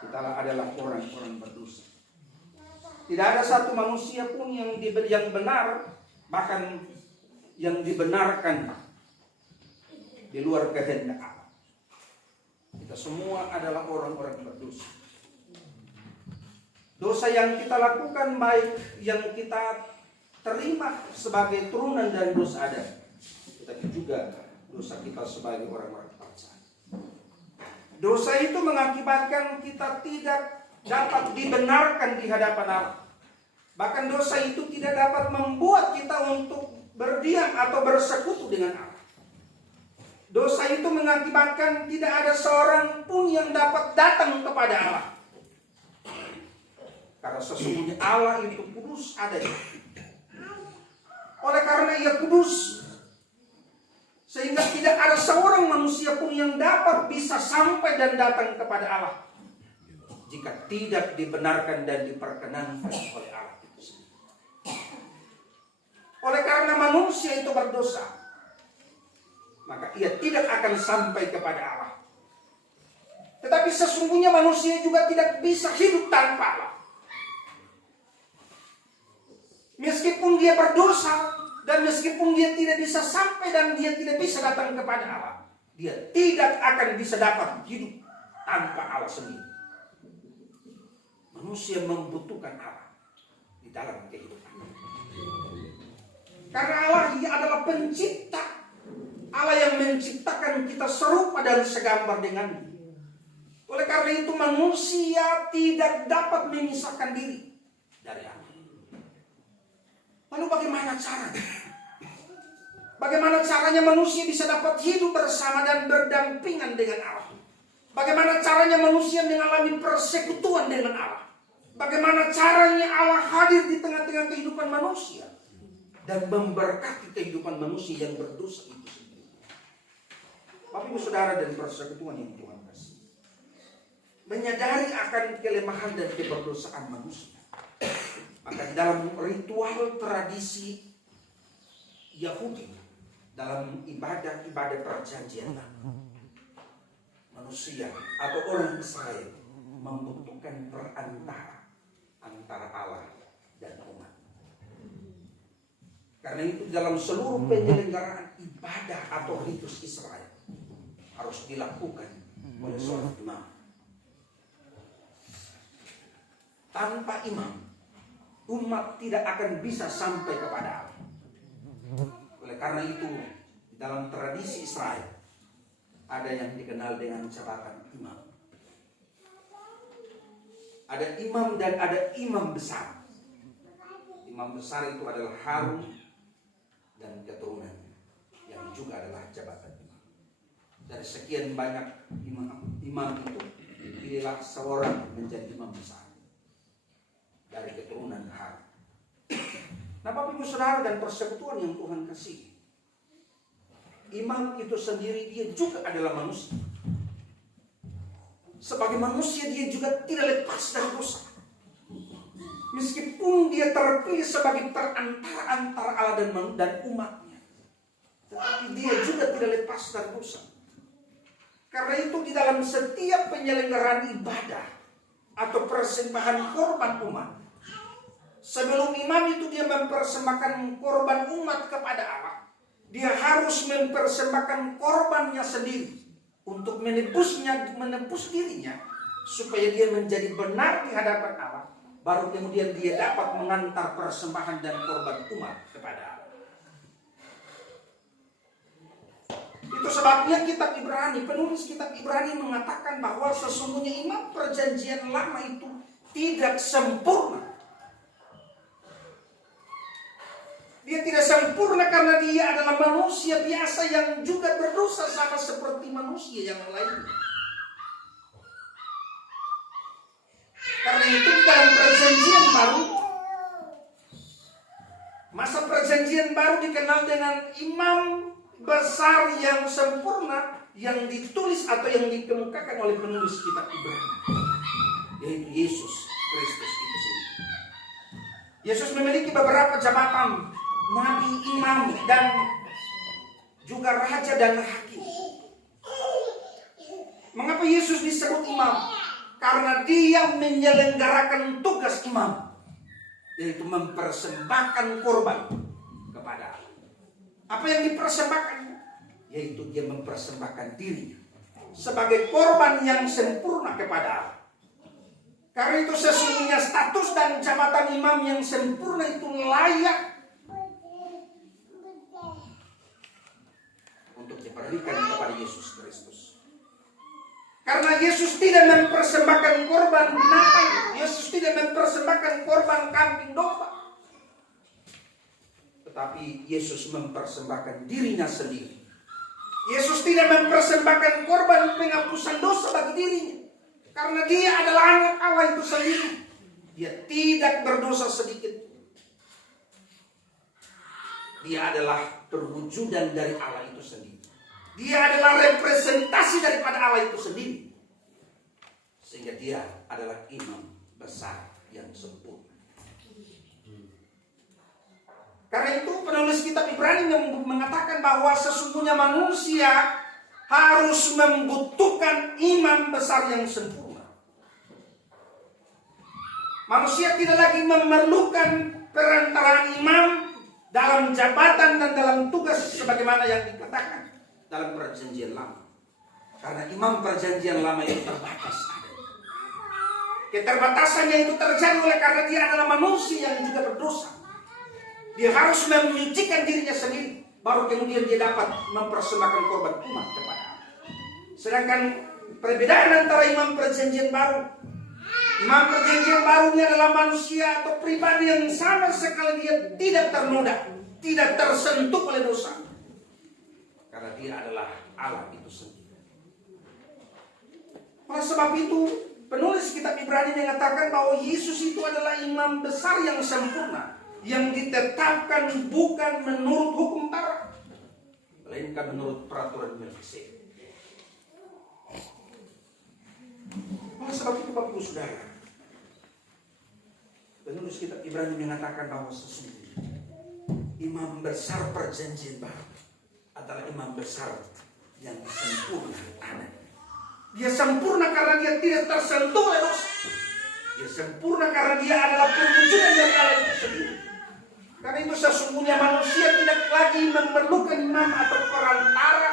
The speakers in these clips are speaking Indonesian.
Kita adalah orang-orang berdosa. Tidak ada satu manusia pun yang benar, bahkan yang dibenarkan di luar kehendak Allah. Kita semua adalah orang-orang berdosa. Dosa yang kita lakukan, baik yang kita terima sebagai turunan dari dosa Adam, tetapi juga dosa kita sebagai orang-orang bangsa. Dosa itu mengakibatkan kita tidak dapat dibenarkan di hadapan Allah. Bahkan dosa itu tidak dapat membuat kita untuk berdiam atau bersekutu dengan Allah. Dosa itu mengakibatkan tidak ada seorang pun yang dapat datang kepada Allah. Karena sesungguhnya Allah itu kudus adanya. Oleh karena Ia kudus, sehingga tidak ada seorang manusia pun yang dapat bisa sampai dan datang kepada Allah jika tidak dibenarkan dan diperkenankan oleh Allah itu sendiri. Oleh karena manusia itu berdosa, maka ia tidak akan sampai kepada Allah. Tetapi sesungguhnya manusia juga tidak bisa hidup tanpa Allah. Meskipun dia berdosa dan meskipun dia tidak bisa sampai dan dia tidak bisa datang kepada Allah, dia tidak akan bisa dapat hidup tanpa Allah sendiri. Manusia membutuhkan Allah di dalam kehidupannya. Karena Allah Ia adalah pencipta. Allah yang menciptakan kita serupa dan segambar dengannya. Oleh karena itu manusia tidak dapat memisahkan diri dari Allah. Lalu bagaimana caranya? Bagaimana caranya manusia bisa dapat hidup bersama dan berdampingan dengan Allah? Bagaimana caranya manusia mengalami persekutuan dengan Allah? Bagaimana caranya Allah hadir di tengah-tengah kehidupan manusia dan memberkati kehidupan manusia yang berdosa itu sendiri? Bapak Ibu Saudara dan persekutuan yang Tuhan kasih, menyadari akan kelemahan dan keberdosaan manusia, maka dalam ritual tradisi Yahudi, dalam ibadah-ibadah perjanjian lama, manusia atau orang Israel membutuhkan perantara antara Allah dan umat. Karena itu dalam seluruh penyelenggaraan ibadah atau ritus Israel harus dilakukan oleh seorang imam. Tanpa imam, umat tidak akan bisa sampai kepada Allah. Oleh karena itu, di dalam tradisi Israel ada yang dikenal dengan jabatan imam. Ada imam dan ada imam besar. Imam besar itu adalah Harun dan keturunannya, yang juga adalah jabatan imam. Dari sekian banyak imam itu, pilihlah seorang menjadi imam besar dari keturunan Harun. Nah, Bapak Ibu Saudara dan persekutuan yang Tuhan kasih, imam itu sendiri dia juga adalah manusia. Sebagai manusia dia juga tidak lepas dari dosa. Meskipun dia terpilih sebagai perantara antara Allah dan umatnya, tetapi dia juga tidak lepas dari dosa. Karena itu di dalam setiap penyelenggaraan ibadah atau persembahan korban umat, sebelum imam itu dia mempersembahkan korban umat kepada Allah, dia harus mempersembahkan korbannya sendiri untuk menebus dirinya supaya dia menjadi benar di hadapan Allah. Baru kemudian dia dapat mengantar persembahan dan korban umat kepada Allah. Itu sebabnya penulis kitab Ibrani mengatakan bahwa sesungguhnya imam perjanjian lama itu tidak sempurna. Dia tidak sempurna karena dia adalah manusia biasa yang juga berdosa sama seperti manusia yang lainnya. Karena itu dalam perjanjian baru, masa perjanjian baru dikenal dengan imam besar yang sempurna yang ditulis atau yang dikemukakan oleh penulis kitab Ibrani, yaitu Yesus Kristus itu sendiri. Yesus memiliki beberapa jabatan, nabi, imam, dan juga raja dan hakim. Mengapa Yesus disebut imam? karena dia menyelenggarakan tugas imam, yaitu mempersembahkan korban kepada Allah. Apa yang dipersembahkan? Yaitu dia mempersembahkan dirinya sebagai korban yang sempurna kepada Allah. Karena itu sesungguhnya status dan jabatan imam yang sempurna itu layak untuk diberikan kepada Yesus Kristus. Karena Yesus tidak mempersembahkan korban binatang, Yesus tidak mempersembahkan korban kambing domba, tetapi Yesus mempersembahkan dirinya sendiri. Yesus tidak mempersembahkan korban penghapusan dosa bagi dirinya, karena dia adalah anak Allah itu sendiri. Dia tidak berdosa sedikit. Dia adalah perwujudan dari Allah itu sendiri. Dia adalah representasi daripada Allah itu sendiri. Sehingga dia adalah imam besar yang sempurna. Karena itu penulis kitab Ibrani mengatakan bahwa sesungguhnya manusia harus membutuhkan imam besar yang sempurna. Manusia tidak lagi memerlukan perantaraan imam dalam jabatan dan dalam tugas sebagaimana yang dikatakan dalam perjanjian lama. Karena imam perjanjian lama itu terbatas. Keterbatasannya itu terjadi oleh karena dia adalah manusia yang juga berdosa. Dia harus menyucikan dirinya sendiri, baru kemudian dia dapat mempersembahkan korban umat kepada Allah. Sedangkan perbedaan antara imam perjanjian baru, imam perjanjian barunya adalah manusia atau pribadi yang sama sekali dia tidak ternoda, tidak tersentuh oleh dosa. Karena dia adalah Allah itu sendiri. Oleh sebab itu, penulis kitab Ibrani mengatakan bahwa Yesus itu adalah imam besar yang sempurna, yang ditetapkan bukan menurut hukum Taurat, melainkan menurut peraturan Melkisedek. Oleh sebab itu Bapak Ibu Saudara, penulis kitab Ibrani mengatakan bahwa sesungguhnya imam besar perjanjian baru adalah imam besar yang sempurna anak. Dia sempurna karena dia tidak tersentuh oleh dosa. Dia sempurna karena dia adalah perwujudan dari Allah itu sendiri. Karena itu sesungguhnya manusia tidak lagi memerlukan imam atau perantara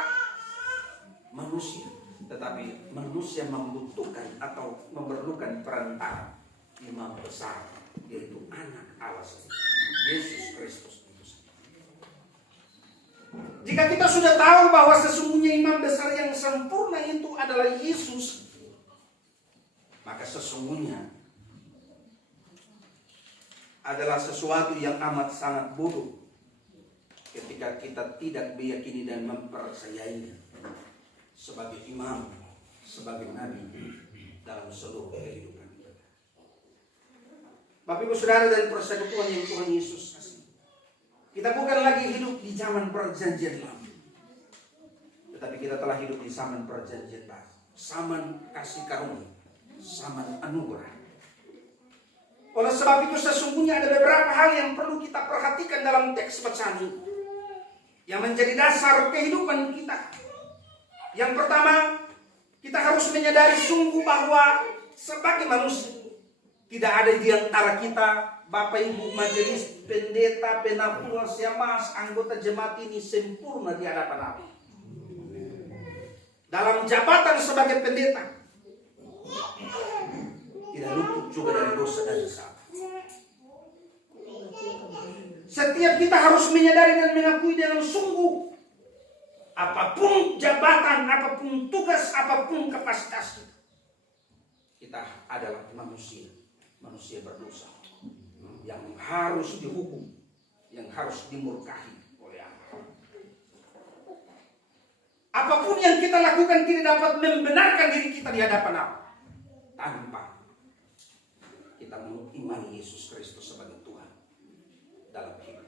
manusia, tetapi manusia membutuhkan atau memerlukan perantara imam besar, yaitu anak Allah sendiri, Yesus Kristus. Jika kita sudah tahu bahwa sesungguhnya imam besar yang sempurna itu adalah Yesus, maka sesungguhnya adalah sesuatu yang amat sangat bodoh ketika kita tidak meyakini dan mempercayainya sebagai imam, sebagai nabi dalam seluruh kehidupan kita. Bapak Ibu Saudara dan persekutuan yang Tuhan Yesus kasih, kita bukan lagi hidup di zaman perjanjian lama, tetapi kita telah hidup di zaman perjanjian baru, zaman kasih karunia, zaman anugerah. Oleh sebab itu sesungguhnya ada beberapa hal yang perlu kita perhatikan dalam teks bacaan ini, yang menjadi dasar kehidupan kita. Yang pertama, kita harus menyadari sungguh bahwa sebagai manusia tidak ada di antara kita, Bapak Ibu majelis, pendeta, penatua, siamas, anggota jemaat ini sempurna di hadapan Allah. Dalam jabatan sebagai pendeta, tidak luput juga dari dosa dan salah. Setiap kita harus menyadari dan mengakui dengan sungguh, apapun jabatan, apapun tugas, apapun kapasitas kita, kita adalah manusia, manusia berdosa yang harus dihukum, yang harus dimurkahi oleh Allah. Apapun yang kita lakukan tidak dapat membenarkan diri kita di hadapan Allah tanpa kita mengimani Yesus Kristus sebagai Tuhan dalam hidup.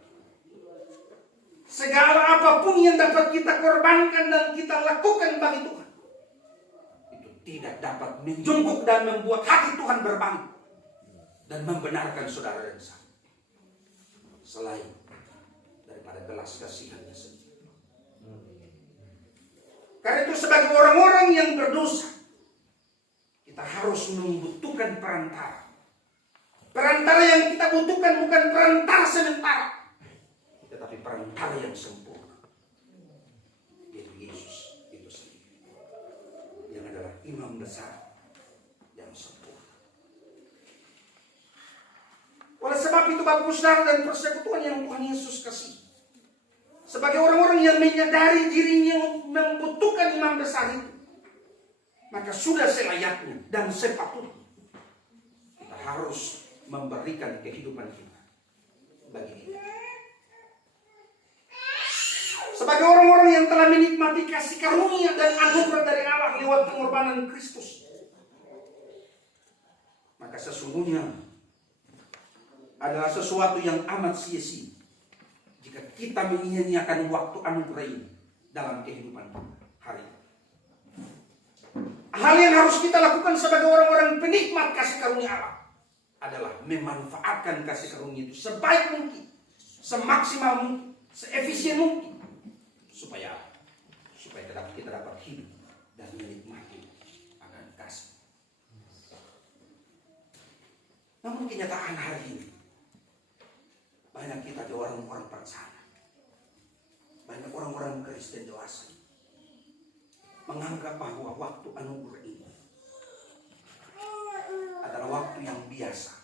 Segala apapun yang dapat kita korbankan dan kita lakukan bagi Tuhan, itu tidak dapat menjungkuk dan membuat hati Tuhan berbangga dan membenarkan saudara dan saya, selain daripada belas kasihannya sendiri. Karena itu sebagai orang-orang yang berdosa, kita kita harus membutuhkan perantara. Perantara yang kita butuhkan bukan perantara sementara, tetapi perantara yang sempurna, yaitu Yesus itu sendiri, yang adalah imam besar yang sempurna. Oleh sebab itu Bapak Saudara dan persekutuan yang Tuhan Yesus kasih, sebagai orang-orang yang menyadari dirinya membutuhkan imam besar itu, maka sudah selayaknya dan sepatutnya kita harus memberikan kehidupan kita bagi dia. Sebagai orang-orang yang telah menikmati kasih karunia dan anugerah dari Allah lewat pengorbanan Kristus, maka sesungguhnya adalah sesuatu yang amat sia-sia jika kita menyia-nyiakan waktu anugerah ini dalam kehidupan kita hari ini. Hal yang harus kita lakukan sebagai orang-orang penikmat kasih karunia Allah adalah memanfaatkan kasih karunia itu sebaik mungkin, semaksimal mungkin, seefisien mungkin, supaya kita dapat hidup dan menikmati akan kasih. Namun kenyataan hari ini, banyak kita di orang-orang percaya, banyak orang-orang Kristen dewasa menganggap bahwa waktu anugerah ini adalah waktu yang biasa,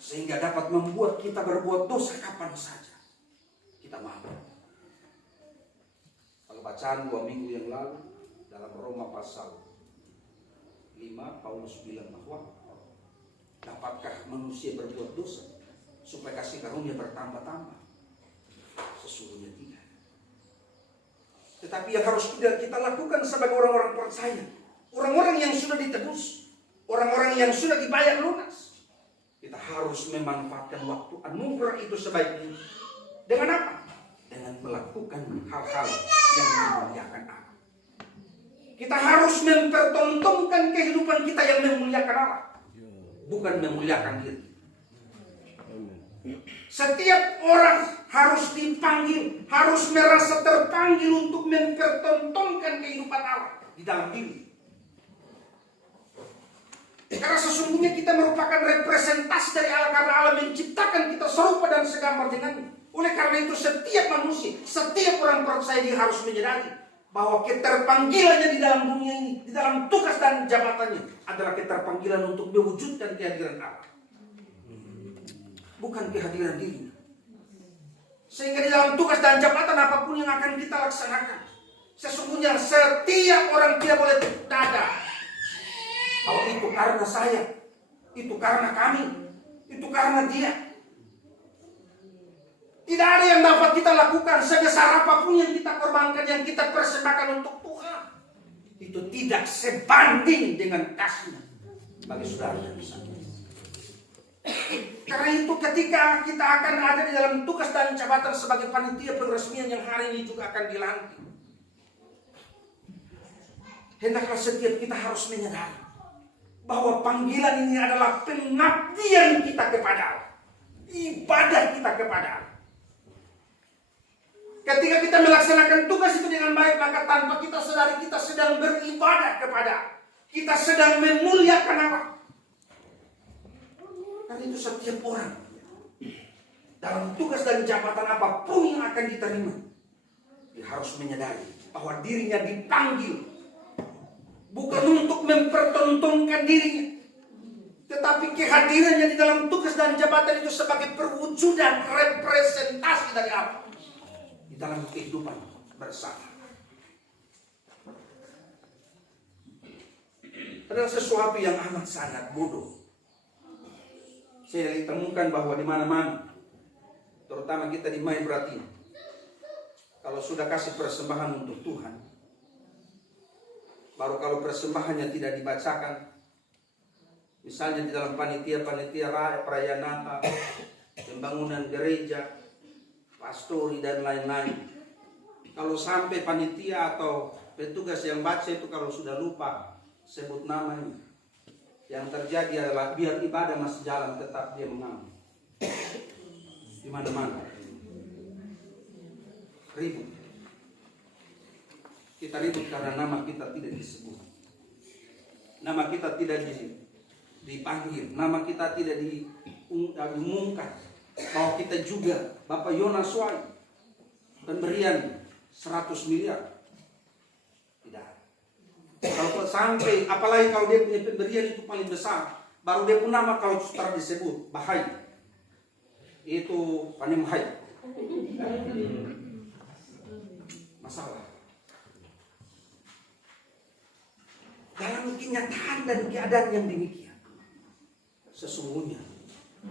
sehingga dapat membuat kita berbuat dosa kapan saja kita mau. Kalau bacaan 2 minggu yang lalu dalam Roma pasal 5, Paulus bilang bahwa dapatkah manusia berbuat dosa supaya kasih karunia bertambah-tambah? Sesungguhnya tidak. Tetapi yang harus kita lakukan sebagai orang-orang percaya, orang-orang yang sudah ditebus, orang-orang yang sudah dibayar lunas, kita harus memanfaatkan waktu anugerah itu sebaik mungkin. Dengan apa? Dengan melakukan hal-hal yang memuliakan Allah. Kita harus mempertontonkan kehidupan kita yang memuliakan Allah, bukan memuliakan diri. Setiap orang harus dipanggil, harus merasa terpanggil untuk mempertontonkan kehidupan Allah di dalam diri. Karena sesungguhnya kita merupakan representasi dari Allah, karena Allah menciptakan kita serupa dan segambar dengannya. Oleh karena itu setiap manusia, setiap orang percaya dia harus menyadari bahwa keterpanggilannya di dalam dunia ini, di dalam tugas dan jabatannya adalah keterpanggilan untuk mewujudkan kehadiran Allah, bukan kehadiran dirinya. Sehingga di dalam tugas dan jabatan apapun yang akan kita laksanakan, sesungguhnya setiap orang tidak boleh dada bahwa itu karena saya, itu karena kami, itu karena dia. Tidak ada yang dapat kita lakukan sebesar apapun yang kita korbankan, yang kita persembahkan untuk Tuhan, itu tidak sebanding dengan kasih bagi saudara dan saya. Karena itu ketika kita akan ada di dalam tugas dan jabatan sebagai panitia peresmian yang hari ini juga akan dilantik, hendaklah setiap kita harus menyadari bahwa panggilan ini adalah pengabdian kita kepada Allah, ibadah kita kepada Allah. Ketika kita melaksanakan tugas itu dengan baik, maka tanpa kita sadari kita sedang beribadah kepada Allah, kita sedang memuliakan Allah. Karena itu setiap orang dalam tugas dan jabatan apapun yang akan diterima, dia harus menyadari bahwa dirinya dipanggil bukan untuk mempertontonkan dirinya, tetapi kehadirannya di dalam tugas dan jabatan itu sebagai perwujudan representasi dari Allah di dalam kehidupan bersama. Adalah sesuatu yang amat sangat bodoh. Saya ditemukan bahwa di mana-mana, terutama kita di Mai berarti, kalau sudah kasih persembahan untuk Tuhan, baru kalau persembahannya tidak dibacakan, misalnya di dalam panitia-panitia perayaan Natal, pembangunan gereja, pastori dan lain-lain, kalau sampai panitia atau petugas yang baca itu kalau sudah lupa sebut namanya, yang terjadi adalah biar ibadah masih jalan tetap dia mengambil di mana-mana, ribut. Kita ribut karena nama kita tidak disebut. Nama kita tidak dipanggil, nama kita tidak diumumkan bahwa kita juga Bapak Yonas Swai pemberian 100 miliar. Tidak. Kalau sampai, apalagi kalau dia punya pemberian itu paling besar, baru dia pun nama kalau saudara disebut bahaya. Itu panemhai. Masalah. Dalam kenyataan dan keadaan yang demikian, sesungguhnya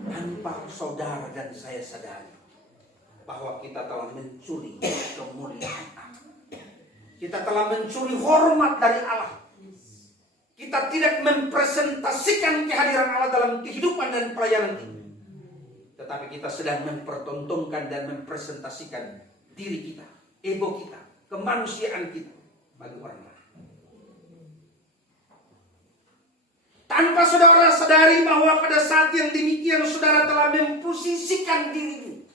tanpa saudara dan saya sadari bahwa kita telah mencuri kemuliaan Allah. Kita telah mencuri hormat dari Allah. Kita tidak mempresentasikan kehadiran Allah dalam kehidupan dan pelayanan kita. Tetapi kita sedang mempertontonkan dan mempresentasikan diri kita, ego kita, kemanusiaan kita bagi orang lain. Tanpa saudara sadari bahwa pada saat yang demikian saudara telah memposisikan dirimu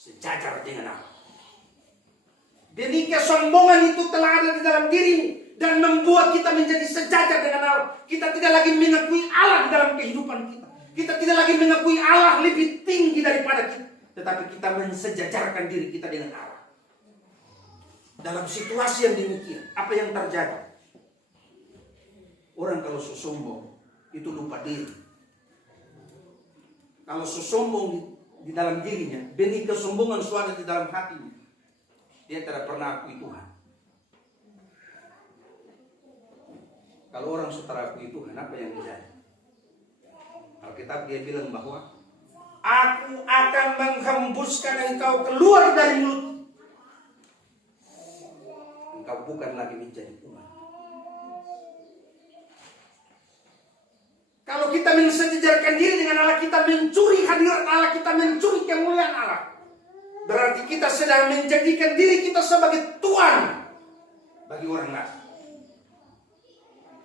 sejajar dengan Allah. Demi kesombongan itu telah ada di dalam dirimu dan membuat kita menjadi sejajar dengan Allah. Kita tidak lagi mengakui Allah di dalam kehidupan kita. Kita tidak lagi mengakui Allah lebih tinggi daripada kita. Tetapi kita mensejajarkan diri kita dengan Allah. Dalam situasi yang demikian, apa yang terjadi? Orang kalau sombong itu lupa diri. Kalau sombong di dalam dirinya, benih kesombongan suara di dalam hatinya, dia tidak pernah akui Tuhan. Kalau orang sudah akui Tuhan, apa yang terjadi? Alkitab dia bilang bahwa aku akan menghembuskan engkau keluar dari mulut. Engkau bukan lagi menjadi umat. Kalau kita mensejajarkan diri dengan Allah, kita mencuri hadirat Allah, kita mencuri kemuliaan Allah. Berarti kita sedang menjadikan diri kita sebagai Tuhan bagi orang lain.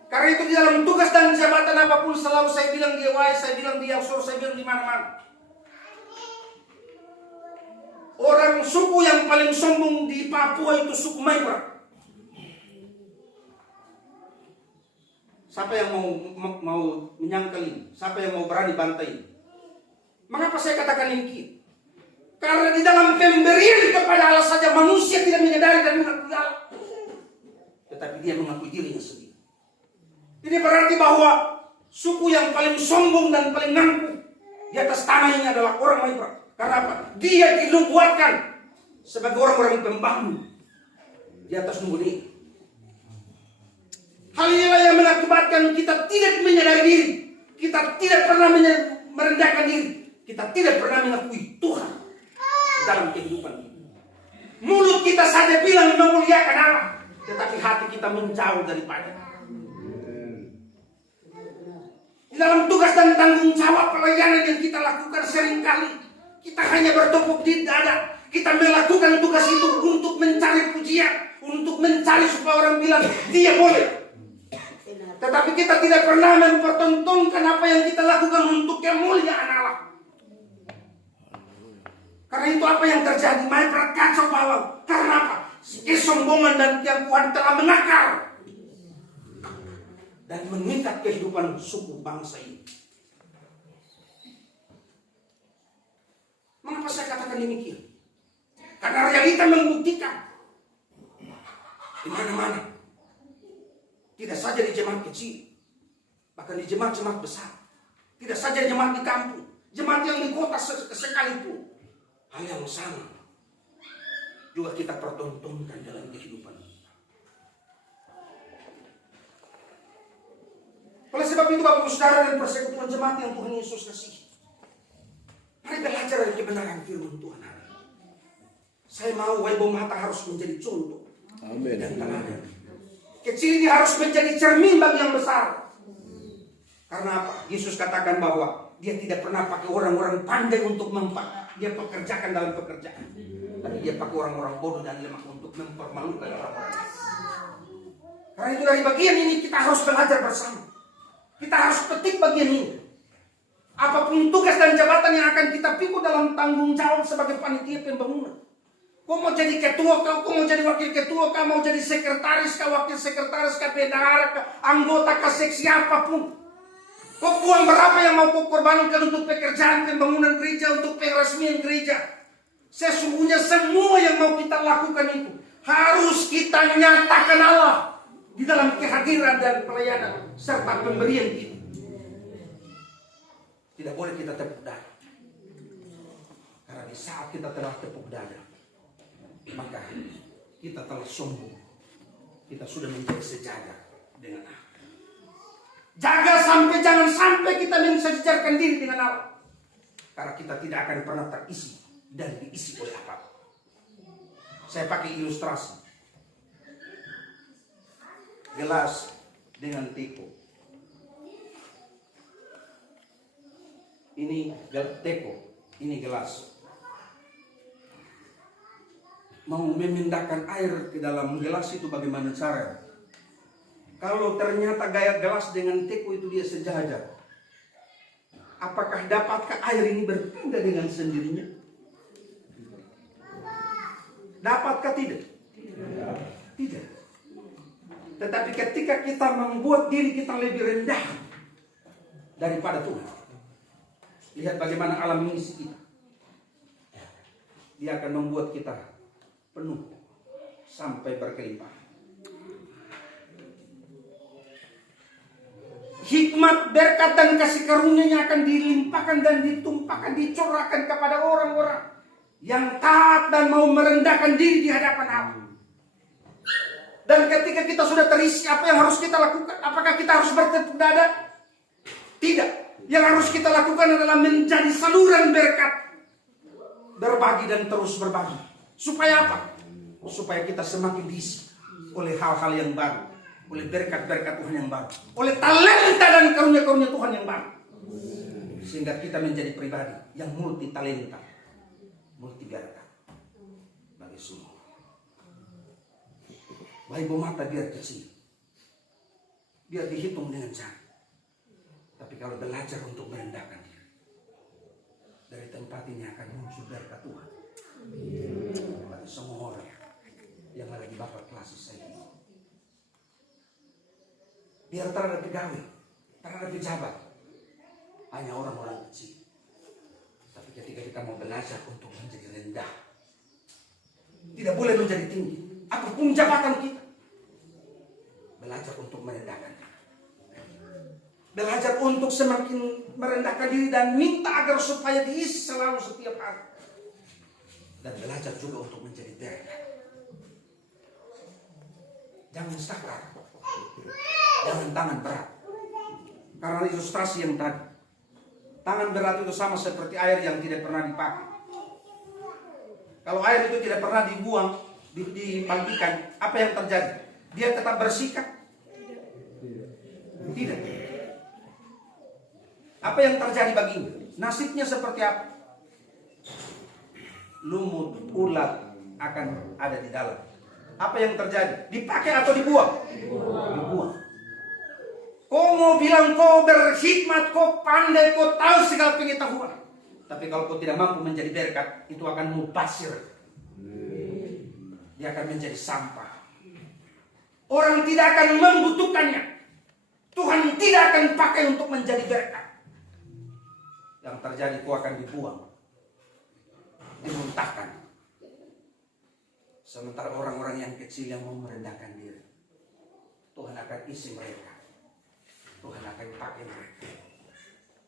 Karena itu di dalam tugas dan jabatan apapun selalu saya bilang di Hawaii, saya bilang di Yangsur, saya bilang di mana-mana. Orang suku yang paling sombong di Papua itu suku Maipra. Siapa yang mau menyangkal ini? Siapa yang mau berani bantai? Mengapa saya katakan ini? Karena di dalam pemberian kepada Allah saja manusia tidak menyadari dan mengakui Allah. Tetapi dia mengakui dirinya sendiri. Ini berarti bahwa suku yang paling sombong dan paling nangku di atas tanah ini adalah orang Maipra. Karena apa? Dia dinubuatkan sebagai orang-orang pembangun di atas nunggu ini. Hal inilah yang mengakibatkan kita tidak menyadari diri. Kita tidak pernah merendahkan diri. Kita tidak pernah mengakui Tuhan dalam kehidupan kita. Mulut kita saja bilang memuliakan Allah, tetapi hati kita menjauh daripada. Di dalam tugas dan tanggung jawab pelayanan yang kita lakukan seringkali kita hanya bertepuk di dada. Kita melakukan tugas itu untuk mencari pujian, untuk mencari supaya orang bilang dia boleh. Tetapi kita tidak pernah mempertontonkan apa yang kita lakukan untuk kemuliaan Allah. Karena itu apa yang terjadi? Maipra kacau balau. Karena apa? Kesombongan dan keangkuhan telah mengakar dan mengikat kehidupan suku bangsa ini. Mengapa saya katakan demikian? Karena realita membuktikan di mana-mana. Tidak saja di jemaat kecil, bahkan di jemaat-jemaat besar. Tidak saja di jemaat di kampung, jemaat yang di kota sekalipun. Hal yang sama juga kita pertontonkan dalam kehidupan kita. Oleh sebab itu Bapak Saudara dan persekutuan jemaat yang Tuhan Yesus kasih, mari belajar dari kebenaran firman Tuhan hari ini. Saya mau Waibo Mata harus menjadi contoh. Amin. Dan teladan. Kecil ini harus menjadi cermin bagi yang besar. Karena apa? Yesus katakan bahwa dia tidak pernah pakai orang-orang pandai untuk dia pekerjakan dalam pekerjaan. Tapi dia pakai orang-orang bodoh dan lemah untuk mempermalukan orang-orang. Karena itu dari bagian ini kita harus belajar bersama. Kita harus petik bagian ini. Apapun tugas dan jabatan yang akan kita pikul dalam tanggung jawab sebagai panitia pembangunan. Kau mau jadi ketua, kau mau jadi wakil ketua, kau mau jadi sekretaris, kau wakil sekretaris, kau bendahara, kau anggota, kau seksi apapun. Kau uang berapa yang mau kau korbankan untuk pekerjaan pembangunan gereja, untuk peresmian gereja. Sesungguhnya semua yang mau kita lakukan itu harus kita nyatakan Allah di dalam kehadiran dan pelayanan serta pemberian kita. Tidak boleh kita tepuk dada. Karena di saat kita telah tepuk dada, maka kita telah sombong. Kita sudah menjadi sejajar dengan Allah. Jaga jangan sampai kita mensejajarkan diri dengan Allah. Karena kita tidak akan pernah terisi dan diisi oleh apapun. Saya pakai ilustrasi. Gelas dengan teko. Ini teko, ini gelas. Mau memindahkan air ke dalam gelas itu bagaimana cara? Kalau ternyata gaya gelas dengan teko itu dia sejajar, apakah dapatkah air ini berpindah dengan sendirinya? Dapatkah tidak? Tidak. Tetapi ketika kita membuat diri kita lebih rendah daripada Tuhan, lihat bagaimana alam mengisi kita. Dia akan membuat kita penuh sampai berkelimpahan. Hikmat, berkat dan kasih karunia-Nya akan dilimpahkan dan ditumpahkan, dicurahkan kepada orang-orang yang taat dan mau merendahkan diri di hadapan Allah. Dan ketika kita sudah terisi, apa yang harus kita lakukan? Apakah kita harus bertepuk dada? Tidak. Yang harus kita lakukan adalah menjadi saluran berkat, berbagi dan terus berbagi. Supaya apa? Supaya kita semakin diisi oleh hal-hal yang baru, oleh berkat-berkat Tuhan yang baru, oleh talenta dan karunia-karunia Tuhan yang baru, sehingga kita menjadi pribadi yang multi talenta, multi berkat bagi semua. Baik mata biar kecil, biar dihitung dengan jari, tapi kalau belajar untuk merendahkan diri, dari tempat ini akan muncul berkat Tuhan bagi semua orang yang ada di bawah kelas saya ini. Biar tak ada pegawai, tak ada pejabat, hanya orang-orang kecil. Tapi ketika kita mau belajar untuk menjadi rendah, tidak boleh menjadi tinggi, apapun jabatan kita, belajar untuk merendahkan diri. Belajar untuk semakin merendahkan diri dan minta agar supaya diisi selalu setiap hari. Dan belajar juga untuk menjadi berkat. Jangan sakar, jangan tangan berat. Karena ilustrasi yang tadi, tangan berat itu sama seperti air yang tidak pernah dipakai. Kalau air itu tidak pernah dibuang, dimandikan, apa yang terjadi? Dia tetap bersikap? Tidak. Apa yang terjadi baginya? Nasibnya seperti apa? Lumut, ulat akan ada di dalam. Apa yang terjadi? Dipakai atau dibuang? Dibuang. Kau mau bilang kau berhikmat, kau pandai, kau tahu segala pengetahuan, tapi kalau kau tidak mampu menjadi berkat, itu akan mubazir. Dia akan menjadi sampah. Orang tidak akan membutuhkannya. Tuhan tidak akan pakai untuk menjadi berkat. Yang terjadi kau akan dibuang, dimuntahkan. Sementara orang-orang yang kecil yang mau merendahkan diri, Tuhan akan isi mereka. Tuhan akan pakai mereka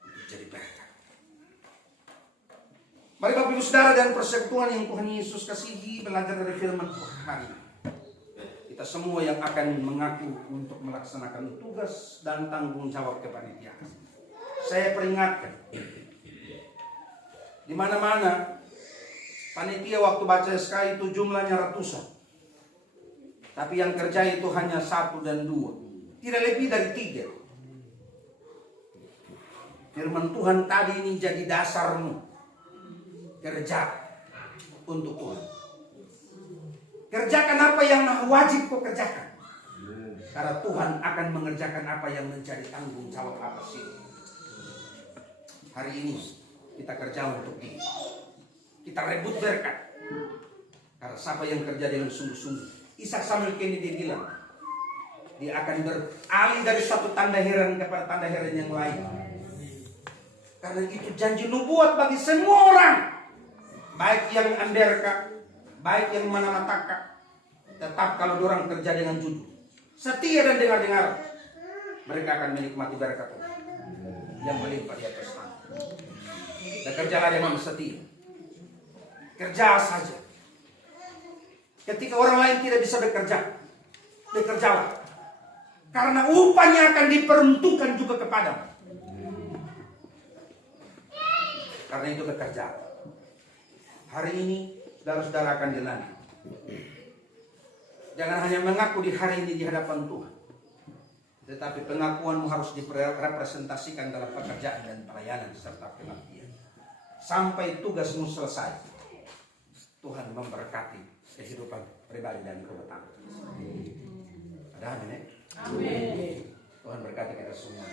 untuk jadi berkat. Mari Bapak Ibu Saudara dan persekutuan yang Tuhan Yesus kasihi, belajar dari firman Tuhan hari ini. Kita semua yang akan mengaku untuk melaksanakan tugas dan tanggung jawab kepanitiaan. Saya peringatkan, di mana-mana panitia waktu baca SK itu jumlahnya ratusan, tapi yang kerja itu hanya 1 dan 2, tidak lebih dari 3. Firman Tuhan tadi ini jadi dasarmu kerja untuk Tuhan. Kerjakan apa yang wajib kau kerjakan, karena Tuhan akan mengerjakan apa yang menjadi tanggung jawab atas itu. Hari ini kita kerja untuk diri, kita rebut berkat, Karena siapa yang kerja dengan sungguh-sungguh. Ishak Samuel Kennedy bilang, dia akan beralih dari satu tanda heran kepada tanda heran yang lain. Karena itu janji nubuat bagi semua orang. Baik yang anderka, baik yang mana-mataka. Tetap kalau orang kerja dengan jujur, setia dan dengar-dengar, mereka akan menikmati berkat yang melimpah di atas tanah. Dan kerjalah dengan setia. Kerja saja. Ketika orang lain tidak bisa bekerja, bekerjalah. Karena upahnya akan diperuntukkan juga kepadamu. Karena itu bekerja. Hari ini saudara-saudara akan dilantik. Jangan hanya mengaku di hari ini di hadapan Tuhan. Tetapi pengakuanmu harus direpresentasikan dalam pekerjaan dan pelayanan serta pengabdian. Sampai tugasmu selesai. Tuhan memberkati kehidupan pribadi dan rumah tangga. Ada amin ya? Amin. Tuhan berkati kita semua.